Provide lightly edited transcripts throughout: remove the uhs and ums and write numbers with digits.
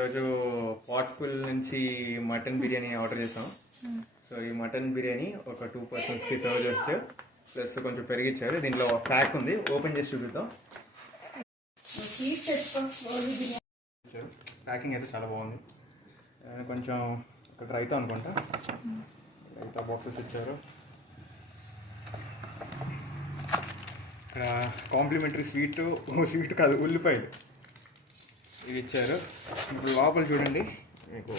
ఈరోజు పాట్ఫుల్ నుంచి mutton biryani order చేసాం. సో ఈ మటన్ బిర్యానీ ఒక 2 personsకి సర్వ్ చేయొచ్చు. ప్లస్ కొంచెం పెరిగిచ్చారు. దీంట్లో ప్యాక్ ఉంది, ఓపెన్ చేసి చూపిద్దాం. ప్యాకింగ్ అయితే చాలా బాగుంది. కొంచెం ఇక్కడ రైతా అనుకుంటా, రైతా బాక్సెస్ ఇచ్చారు. ఇక్కడ కాంప్లిమెంటరీ స్వీట్ కాదు, ఉల్లిపాయలు ఇవి ఇచ్చారు. ఇప్పుడు లోపల చూడండి, మీకు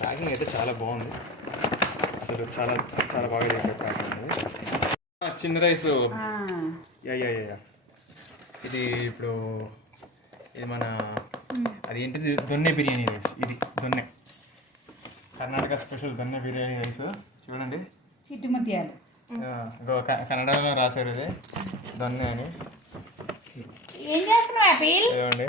ప్యాకింగ్ అయితే చాలా బాగుంది. అసలు చాలా చాలా బాగా చేశారు ప్యాకింగ్. చిన్న రైస్ యా ఇది ఇప్పుడు ఇది మన అది ఏంటిది, దొన్నె బిర్యానీ రైస్. ఇది దొన్నె, కర్ణాటక స్పెషల్ దొన్నె బిర్యానీ రైస్. చూడండి, చిట్టి ముత్యాలు కన్నడలో రాశారు. ఇది దొన్నె అని. ఏం చేస్తున్నావు ఆపిల్? చూడండి,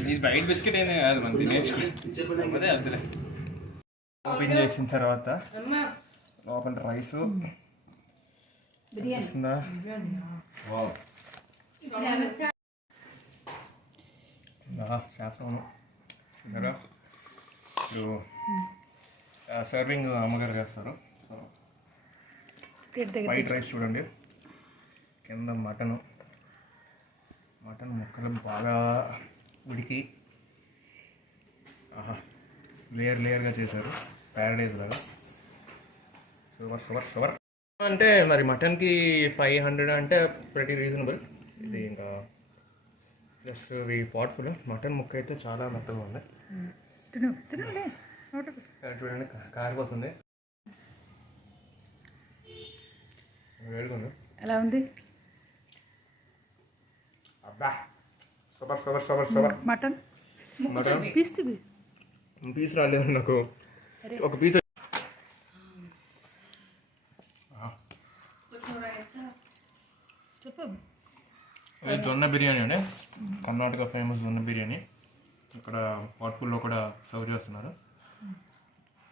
ఇది వైట్ బిస్కెట్ ఏంది కాదు, మంది నేర్చుకుంటే అదిలే. ఓపెన్ చేసిన తర్వాత లోపల రైస్ వస్తుందా, సాఫ్రాన్ చూసారా. ఇప్పుడు సర్వింగ్ అమ్మగారు చేస్తారు. వైట్ రైస్ చూడండి, కింద మటన్ ముక్కలు బాగా ఉడికి లేయర్గా చేశారు, ప్యారడైజ్ లాగా. సూపర్. అంటే మరి మటన్కి 500 అంటే ప్రతి రీజనబుల్. ఇది ఇంకా ప్లస్ ఇవి పాట్ఫుల్. మటన్ ముక్క అయితే చాలా మెత్తగా ఉంది. చూడండి, కారిపోతుంది. వేడుకుంది. ఎలా ఉంది? అబ్బా, సూపర్. మటన్ పీస్ రాలేదు నాకు, ఒక పీస్. ఇది జొన్న బిర్యానీ అండి, కర్ణాటక ఫేమస్ జొన్న బిర్యానీ. ఇక్కడ పాట్ఫుల్లో కూడా సర్వ్ చేస్తున్నారు.